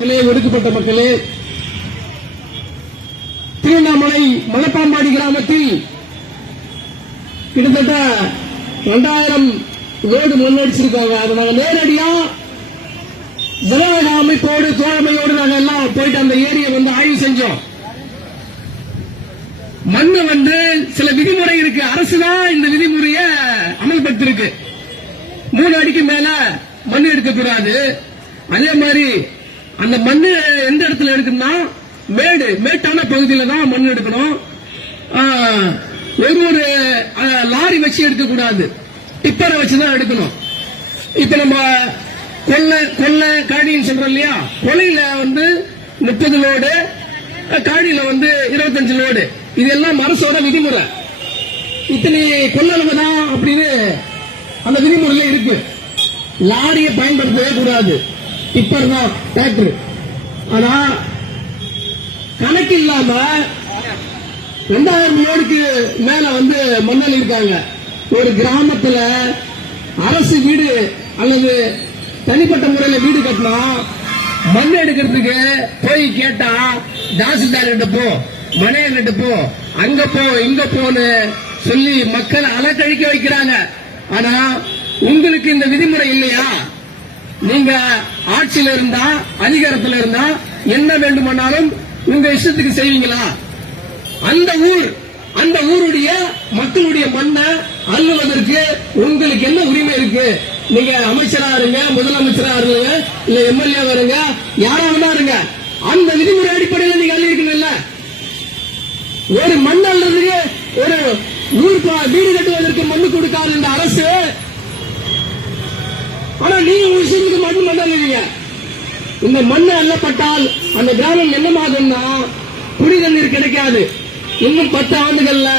ஒடுக்கப்பட்ட மக்களே, திருவண்ணாமலை மலப்பாம்பாடி கிராமத்தில் கிட்டத்தட்ட 2000 ரோடு முன்னெடுச்சிருக்காங்க. அதை நாங்கள் நேரடியா ஜனநாயக அமைப்போடு தோழமையோடு நாங்கள் எல்லாம் போயிட்டு அந்த ஏரியை ஆய்வு செஞ்சோம். மண்ணு சில விதிமுறை இருக்கு. அரசுதான் இந்த விதிமுறையை அமல்படுத்திருக்கு. 3 அடிக்கு மேல மண் எடுக்கக்கூடாது. அதே மாதிரி அந்த மண்ணு எந்த இடத்துல எடுக்கணும்னா மேட்டான பகுதியில தான் மண் எடுக்கணும். ஒரு லாரி வச்சு எடுக்கக்கூடாது, டிப்பரை வச்சுதான் எடுக்கணும். இப்ப நம்ம கொள்ளை காணின்னு சொல்றோம் இல்லையா, கொலையில 30 லோடு, காணியில 25 லோடு. இதெல்லாம் அரசோட விதிமுறை. இத்தனை கொள்ளளவு தான் அப்படின்னு அந்த விதிமுறையில இருக்கு. லாரியை பயன்படுத்தவே கூடாது, டிப்பர் தான் டிராக்டர். ஆனா கணக்கு இல்லாம 2000 லோடுக்கு மேல மண்ணல் இருக்காங்க. ஒரு கிராமத்துல அரசு வீடு அல்லது தனிப்பட்ட முறையில் வீடு கட்டினா மண் எடுக்கிறதுக்கு போய் கேட்டா தாசில்தார் கிட்ட போ, மனையன் கிட்ட போ, அங்க போ, இங்க போன்னு சொல்லி மக்களை அலக்கழிக்க வைக்கிறாங்க. ஆனா உங்களுக்கு இந்த விதிமுறை இல்லையா? நீங்க ஆட்சியில இருந்தா, அதிகாரத்தில் இருந்தா என்ன வேண்டுமானாலும் உங்க இஷ்டத்துக்கு செய்வீங்களா? அந்த ஊருடைய மக்களுடைய மண்ணை அள்ளுவதற்கு உங்களுக்கு என்ன உரிமை இருக்கு? நீங்க அமைச்சரா இருங்க, முதலமைச்சரா இருங்க, இல்ல எம்எல்ஏ இருங்க, யாராவது இருங்க, அந்த விதிமுறை அடிப்படையில் நீங்க அள்ளி இருக்கணும்ல. ஒரு மண் அள்ளுறதுக்கு, ஒரு ஊர் வீடு கட்டுவதற்கு மண்ணு கொடுக்காது இந்த அரசு. ஆனா நீங்க ஒரு விஷயத்துக்கு மண் அள்ளுவீங்க. இந்த மண்ணு அள்ளப்பட்டால் அந்த கிராமம் என்னமாகும்னா குடி தண்ணீர் கிடைக்காது. இன்னும் 10 ஆண்டுகள்ல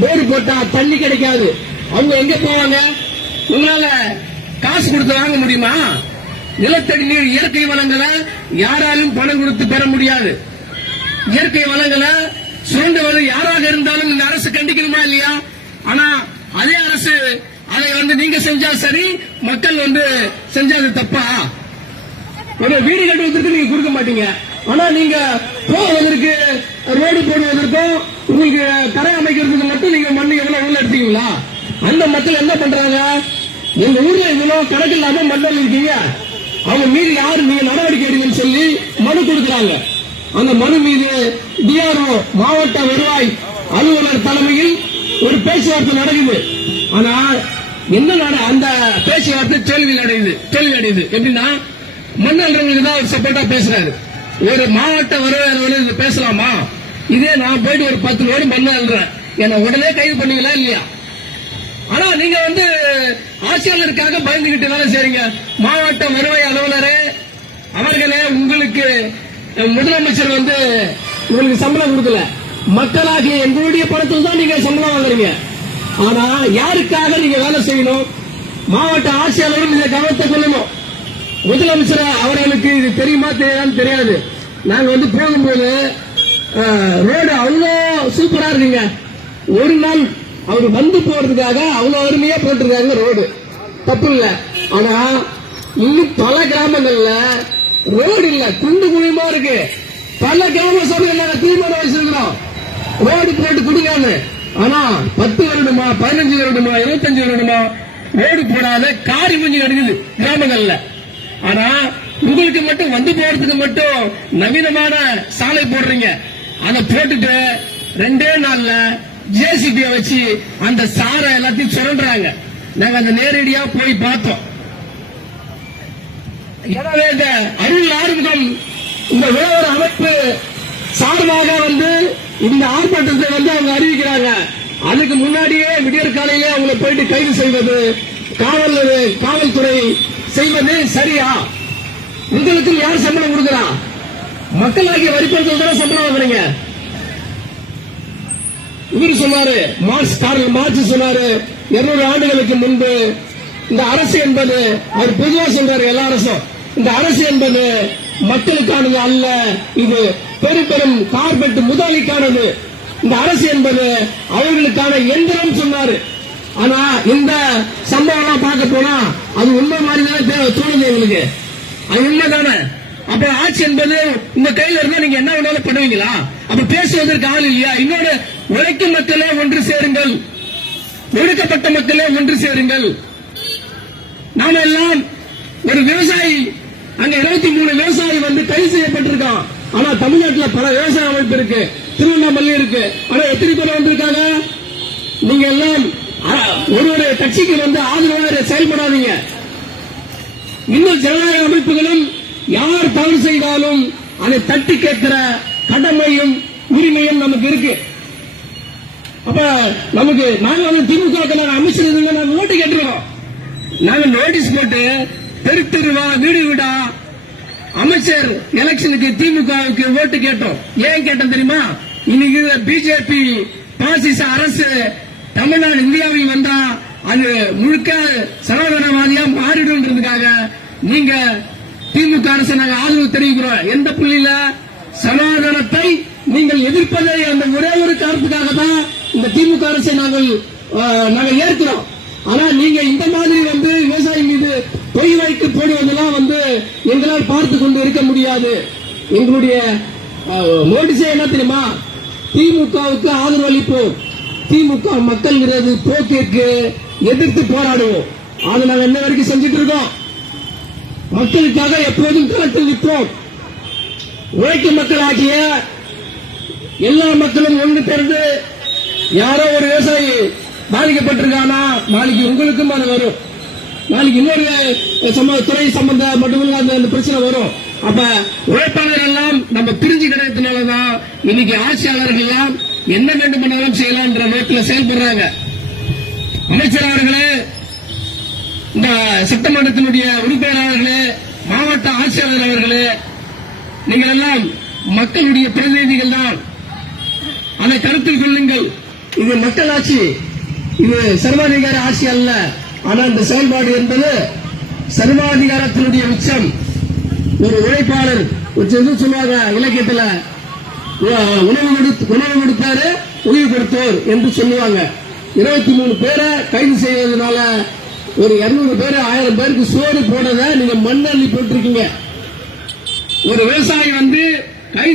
போர் போட்டா தண்ணி கிடைக்காது. அவங்க எங்க போவாங்க? உங்களால காசு கொடுத்து வாங்க முடியுமா? நிலத்தடி நீர் இயற்கை வளங்களை யாராலும் பணம் கொடுத்து பெற முடியாது. இயற்கை வளங்களை சுரண்டுவது யாராக இருந்தாலும் இந்த அரசு கண்டிக்கணுமா இல்லையா? ஆனா அதே அரசு அதை நீங்க செஞ்சா சரி, மக்கள் செஞ்சா அது தப்பா? ஒரு வீடு கட்டுவதற்கு நீங்க கொடுக்க மாட்டீங்க. ஆனா நீங்க போவதற்கு, ரோடு போடுவதற்கும், உங்களுக்கு கரை அமைக்கிறதுக்கு மட்டும் நீங்க மண்ணு எவ்வளவு உள்ள எடுத்தீங்களா? அந்த மக்கள் என்ன பண்றாங்க? எங்க ஊர்ல இவ்வளவு கணக்கு இல்லாம மண்ணல் இருக்கீங்க, அவங்க மீது யாரு நீங்க நடவடிக்கை எடுங்கன்னு சொல்லி மனு கொடுக்கிறாங்க. அந்த மனு மீது டிஆர்ஓ, மாவட்ட வருவாய் அலுவலர் தலைமையில் ஒரு பேச்சுவார்த்தை நடக்குது. ஆனா என்ன அந்த பேச்சுவார்த்தை தோல்வி அடையுது. எப்படின்னா, மண்ணல்றவங்களுக்கு தான் ஒரு சப்போர்ட்டா பேசுறாரு. ஒரு மாவட்ட வருவாய் அலுவலர் பேசலாமா? இதே நான் போயிட்டு ஒரு 10 லோடு மண்ணு அல்றேன், என்ன உடனே கைது பண்ணீங்களா இல்லையா? ஆனா நீங்க ஆட்சியாளருக்காக பயந்துகிட்டு வேலை செய்றீங்க. மாவட்ட வருவாய் அலுவலரே அவர்களே, உங்களுக்கு முதலமைச்சர் உங்களுக்கு சம்பளம் கொடுக்கல, மக்களாகிய எங்களுடைய பணத்தில் தான் நீங்க சம்பளம் வாங்குறீங்க. ஆனா யாருக்காக நீங்க வேலை செய்யணும்? மாவட்ட ஆட்சியாளரும் இந்த கவனத்தை கொள்ளணும். முதலமைச்சர் அவர்களுக்கு இது தெரியுமா தெரியாது. நாங்க போகும்போது ரோடு அவ்வளோ சூப்பரா இருக்குங்க. ஒரு நாள் அவர் போறதுக்காக அவ்வளவு அருமையா போட்டிருக்காங்க ரோடு, தப்பு இல்ல. ஆனா இன்னும் பல கிராமங்கள்ல ரோடு இல்ல, குண்டு குழிமா இருக்கு. பல கிராம சபைகள் தீர்மானம் வச்சிருக்கிறோம் ரோடு போட்டு கொடுங்க. ஆனா 10 வருடமா, 15 வருடமா, 25 வருடமா ரோடு போடாத காரி மஞ்சி நடக்குது கிராமங்கள்ல. ஆனா உங்களுக்கு மட்டும் போறதுக்கு மட்டும் நவீனமான சாலை போடுறீங்க. அதை போட்டுட்டு 2 நாள்ல ஜேசிபியை வச்சு அந்த சாரை எல்லாத்தையும் சுரண்டுறாங்க. நாங்க அந்த நேரடியா போய் பார்த்தோம். எனவே இந்த அருள் ஆறுமுகம் இந்த உழவர் அமைப்பு சார்பாக இந்த ஆர்ப்பாட்டத்தை அவங்க அறிவிக்கிறாங்க. அதுக்கு முன்னாடியே விடியற் காலையிலே அவங்களை போயிட்டு கைது செய்வது, காவல்துறை செய்வது சரியா? உங்களுக்கு யார் சம்பளம் கொடுக்கிறா? மக்களாகிய வரிப்பணத்தில் தான் சம்பளம் வாங்குறீங்க. இவரு சொன்னாரு, மார்ச் சொன்னாரு, 200 ஆண்டுகளுக்கு முன்பு இந்த அரசு என்பது, அவர் பொதுவா சொல்றாரு எல்லா அரசும், இந்த அரசு என்பது மக்களுக்கானது அல்ல, இது பெரும் கார்பெட் முதலாளிக்கானது. இந்த அரசு என்பது அவர்களுக்கான எந்திரம் சொன்னாரு. ஆனா இந்த சம்பவம் பார்க்க போனா அது உண்மை மாதிரி தானே தோணுது எங்களுக்கு. அது உண்மைதானே? அப்ப ஆட்சி என்பது உங்க கையில இருந்தா நீங்க என்ன வேணாலும் பண்ணுவீங்களா? அப்ப பேசுவதற்கு ஆள் இல்லையா? இன்னொரு உழைக்கும் மக்களே ஒன்று சேருங்கள், ஒடுக்கப்பட்ட மக்களே ஒன்று சேருங்கள். நாம எல்லாம் ஒரு விவசாயி, அங்க 23 விவசாயி கைது செய்யப்பட்டிருக்கான். ஆனா தமிழ்நாட்டில் பல விவசாய அமைப்பு இருக்கு, திருவண்ணாமலை இருக்கு. ஆனா எத்தனை பேர் வந்திருக்காங்க? நீங்க எல்லாம் ஒரு கட்சிக்கு ஆதரவாக செயல்படாதீங்க. இன்னும் ஜனநாயக அமைப்புகளும் யார் தவறு செய்தாலும் அதை தட்டி கேட்கிற கடமையும் உரிமையும் நமக்கு இருக்கு. அப்ப நமக்கு நாங்க திமுக அமைச்சர் நாங்க ஓட்டு கேட்டுருக்கோம். நாங்க நோட்டீஸ் போட்டு தெரு தெருவா வீடு வீடா அமைச்சர் எலெக்ஷனுக்கு திமுகவுக்கு ஓட்டு கேட்டோம். ஏன் கேட்டோம் தெரியுமா? இன்னைக்கு பிஜேபி பாசிச அரசு தமிழ்நாடு இந்தியாவில் வந்தா அது முழுக்க சனாதனவாதியா மாறிடும்ன்றதுக்காக நீங்க திமுக அரசு நாங்க ஆதரவு தெரிவிக்கிறோம். எந்த புள்ளியில? சனாதனத்தை நீங்கள் எதிர்ப்பதை அந்த ஒரே ஒரு காரணத்துக்காக தான் இந்த திமுக அரசை நாங்கள் ஏற்கிறோம். ஆனா நீங்க இந்த மாதிரி விவசாயி மீது பொய் வைத்து போடுவதெல்லாம் எங்களால் பார்த்து கொண்டு இருக்க முடியாது. எங்களுடைய நோட்டீஸே என்ன தெரியுமா? திமுகவுக்கு ஆதரவு அளிப்போம், திமுக மக்கள் விரோத போக்கிற்கு எதிர்த்து போராடுவோம். அதை நாங்கள் என்ன வரைக்கும் செஞ்சுட்டு இருக்கோம். மக்களுக்காக எப்போதும் களத்தில் நிற்போம். உழைக்கும் மக்கள் ஆகிய எல்லா மக்களும் ஒன்று திறந்து, யாரோ ஒரு விவசாயி பாதிக்கப்பட்டிருக்கானா நாளைக்கு உங்களுக்கும் அது வரும், நாளைக்கு இன்னொரு துறை சம்பந்த மட்டுமில்ல அந்த பிரச்சனை வரும். அப்ப உழைப்பாளர் எல்லாம் நம்ம பிரிஞ்சு கிடைத்தனாலதான் இன்னைக்கு ஆட்சியாளர்கள் எல்லாம் என்ன வேண்டுமானாலும் செய்யலாம் என்ற நோக்கில் செயல்படுறாங்க. அமைச்சர் அவர்களே, இந்த சட்டமன்றத்தினுடைய உறுப்பினர்களே, மாவட்ட ஆட்சியாளர் அவர்களே, நீங்கள் எல்லாம் மக்களுடைய பிரதிநிதிகள் தான். அதை கருத்தில் கொள்ளுங்கள். இது மக்கள் ஆட்சி, இது சர்வாதிகார ஆட்சி அல்ல. ஆனா இந்த செயல்பாடு என்பது சர்வாதிகாரத்தினுடைய உச்சம். ஒரு உழைப்பாளர் சொல்லுவாங்க இலக்கியத்தில், உணவு கொடுத்தாரு உயிர் கொடுத்தோர் என்று சொல்லுவாங்க. 23 பேரை கைது செய்வதனால ஒரு 200 பேர் 1000 பேருக்கு சோறு போனதை நீங்க மண்ணள்ளி போட்டிருக்கீங்க. ஒரு விவசாயி